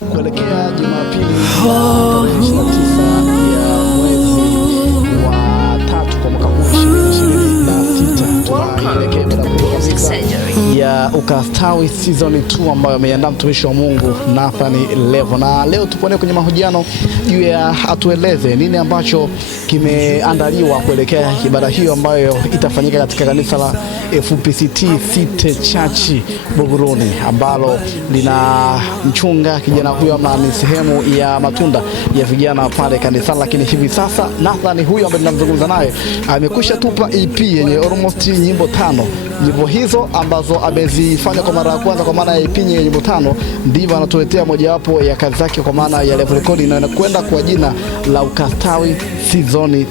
Kuelekea Jumapili tarehe 29 ya mwezi wa 3 kwa mwaka huu 2026 tunaelekea ya Ukastawi season 2 ambayo ameandaa mtumishi wa Mungu Nathan Levo, na leo tupo kwenye mahojiano juu ya atueleze nini ambacho kimeandaliwa kuelekea ibada hiyo ambayo itafanyika katika kanisa la FPCT City Church Buguruni, ambalo lina mchunga kijana huyo ama ni sehemu ya matunda ya vijana pale kanisa. Lakini hivi sasa Nathan huyo ambaye tunamzungumza naye amekwisha tupa EP yenye almost nyimbo 5. Nyimbo hizo ambazo amezifanya kwa mara ya kwanza, kwa maana ya EP yenye nyimbo 5, ndivyo anatuletea mojawapo ya kazi zake kwa maana ya live recording na inakwenda kwa jina la Ukastawi season 2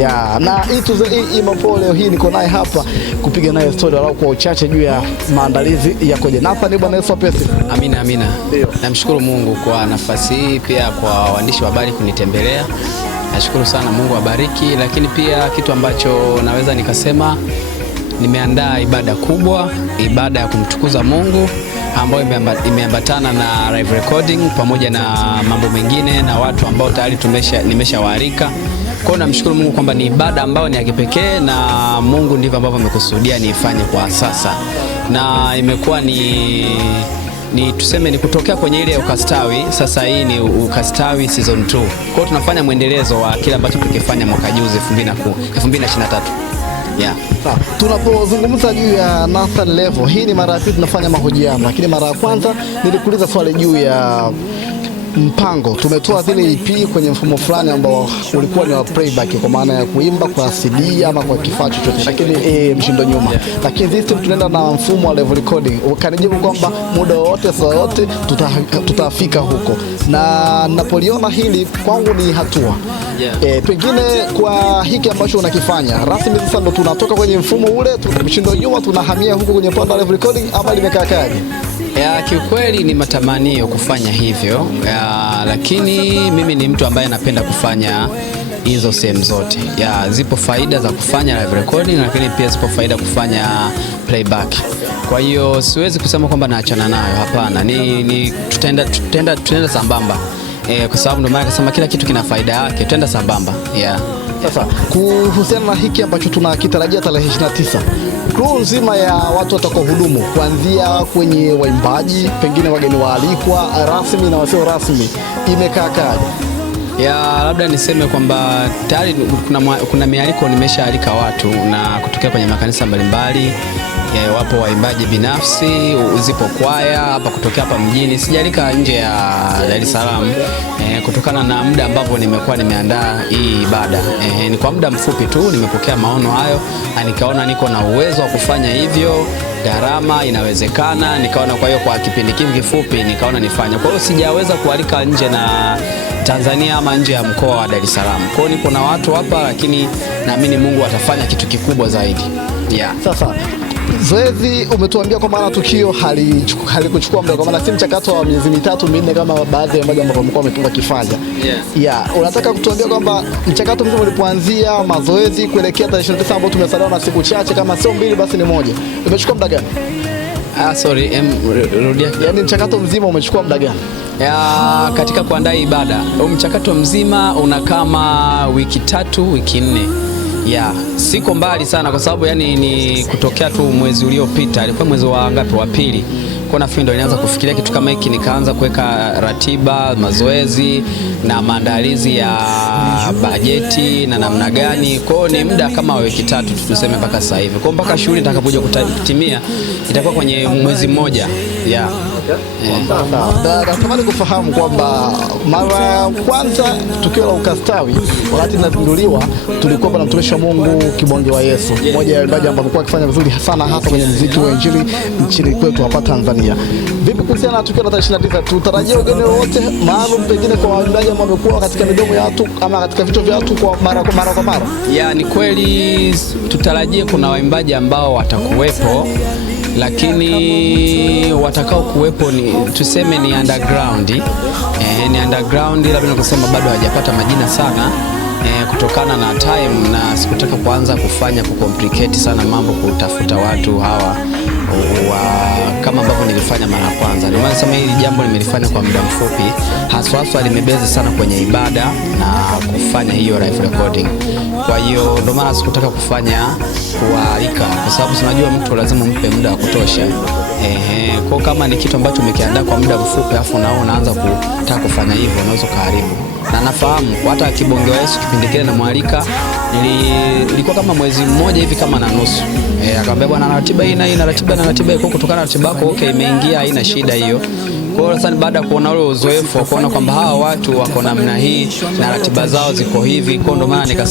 ya na hii mapo. Leo hii niko naye hapa kupiga naye story au kwa uchache juu ya maandalizi ya koje. Nathan, Bwana Yesu apesi. Amina, amina. Namshukuru Mungu kwa nafasi hii, pia kwa waandishi wa habari kunitembelea. Nashukuru sana, Mungu abariki. Lakini pia kitu ambacho naweza nikasema, nimeandaa ibada kubwa, ibada ya kumtukuza Mungu ambayo imeambatana na live recording pamoja na mambo mengine na watu ambao tayari nimeshawaalika. Kwa hiyo namshukuru Mungu kwamba ni ibada ambayo ni ya kipekee na Mungu ndivyo ambavyo amekusudia niifanye kwa sasa. Na imekuwa ni tuseme ni kutokea kwenye ile Ukastawi, sasa hii ni Ukastawi season 2. Kwa hiyo tunafanya mwendelezo wa kile ambacho tukifanya mwaka juzi 2023. Yeah. Tunapozungumza juu ya Nathan Levo, hii ni mara ya pili tunafanya mahojiano, lakini mara ya kwanza nilikuuliza swali juu ya mpango. Tumetoa zile EP kwenye mfumo fulani ambao ulikuwa ni wa playback, kwa maana ya kuimba kwa CD ama kwa kifaa chochote, lakini mshindo nyuma. Lakini this time tunaenda na mfumo wa live recording. Ukanijibu kwamba muda wote saa yote tutafika huko, na napoliona hili kwangu ni hatua. Pengine kwa hiki ambacho unakifanya rasmi sasa ndo tunatoka kwenye mfumo ule mshindo nyuma tunahamia huko kwenye panda live recording, ama limekaaje? Kiukweli ni matamanio kufanya hivyo lakini mimi ni mtu ambaye napenda kufanya hizo sehemu zote. Zipo faida za kufanya live recording, lakini pia zipo faida kufanya playback. Kwa hiyo siwezi kusema kwamba naachana nayo, hapana. Tutaenda sambamba. Kwa sababu ndio maana nasema kila kitu kina faida yake, tutaenda sambamba. Sasa kuhusiana na hiki ambacho tunakitarajia tarehe 29, crew nzima ya watu watakaohudumu kuanzia kwenye waimbaji, pengine wageni waalikwa rasmi na wasio rasmi, imekaaje? Labda niseme kwamba tayari kuna mialiko, nimeshaalika watu na kutokea kwenye makanisa mbalimbali. Wapo waimbaji binafsi, zipo kwaya hapa kutokea hapa mjini. Sijalika nje ya Dar es Salaam kutokana na muda ambapo nimekuwa nimeandaa hii ibada. Ni kwa muda mfupi tu nimepokea maono hayo na nikaona niko na uwezo wa kufanya hivyo, gharama inawezekana, nikaona kwa hiyo kwa kipindi kifupi nikaona nifanye. Kwa hiyo sijaweza kualika nje na Tanzania ama nje ya mkoa wa Dar es Salaam. Kwa hiyo nipo na watu hapa, lakini naamini Mungu atafanya kitu kikubwa zaidi. Sasa zoezi umetuambia kwa maana tukio halikuchukua muda, kwa maana si mchakato wa miezi 3-4 kama baadhi ya mambo ambayo wamekuwa wakifanya. Unataka kutuambia kwamba mchakato mzima ulipoanzia mazoezi kuelekea tarehe 29 ambapo tumesalia na siku chache, kama sio 2 basi ni 1, umechukua muda gani? Rudia. Yaani mchakato mzima umechukua muda gani? Katika kuandaa ibada, mchakato mzima una kama wiki 3, wiki 4. Siko mbali sana kwa sababu ni kutokea tu mwezi uliopita, ilikuwa mwezi wa ngapi, wa 2. Kwa nafikiri ndio nilianza kufikiria kitu kama hiki, nikaanza kuweka ratiba, mazoezi na maandalizi ya bajeti na namna gani. Kwa hiyo ni muda kama wiki 3 tuseme mpaka sasa hivi. Kwa mpaka shughuli itakapokuja kutimia itakuwa kwenye mwezi mmoja. Natamani kufahamu kwamba mara ya kwanza tukio la Ukastawi wakati linazinduliwa tulikuwa na mtumishi wa Mungu Kibonge wa Yesu, mmoja ya waimbaji ambao amekuwa akifanya vizuri sana hasa kwenye muziki wa injili nchini kwetu hapa Tanzania. Vipi kuhusiana na tukio la 29? Tutarajia ugeni wote maalum pengine kwa waimbaji ambao wamekuwa katika midomo ya watu ama katika vichwa vya watu kwa mara? Ni kweli tutarajie kuna waimbaji ambao watakuwepo, lakini watakao kuwepo ni tuseme ni underground. Ni underground, labda kusema bado hajapata majina sana. kutokana na time, na sikutaka kuanza kucomplicate sana mambo, kutafuta watu hawa kama ambavyo nilifanya mara ya kwanza. Ndio maana nasema hili jambo nimelifanya kwa muda mfupi, haswa limebezi sana kwenye ibada na kufanya hiyo live recording. Kwa hiyo ndio maana sikutaka kualika, kwa sababu tunajua mtu lazima umpe muda wa kutosha. Kwa kama ni kitu ambacho umekiandaa kwa muda mfupi afu nao unaanza kutaka kufanya hivyo, unaweza karibu. Na nafahamu hata Kibonge wa Yesu kipindi kile namwalika, nilikuwa kama mwezi mmoja hivi kama na nusu. Akamwambia bwana, ratiba hii na ratiba iko, kutokana na ratiba yako okay, imeingia, haina shida hiyo. Kwa hiyo sasa baada ya kuona ule uzoefu, kuona kwamba hawa watu wako namna hii na ratiba zao ziko hivi, kwa ndo maana nikasema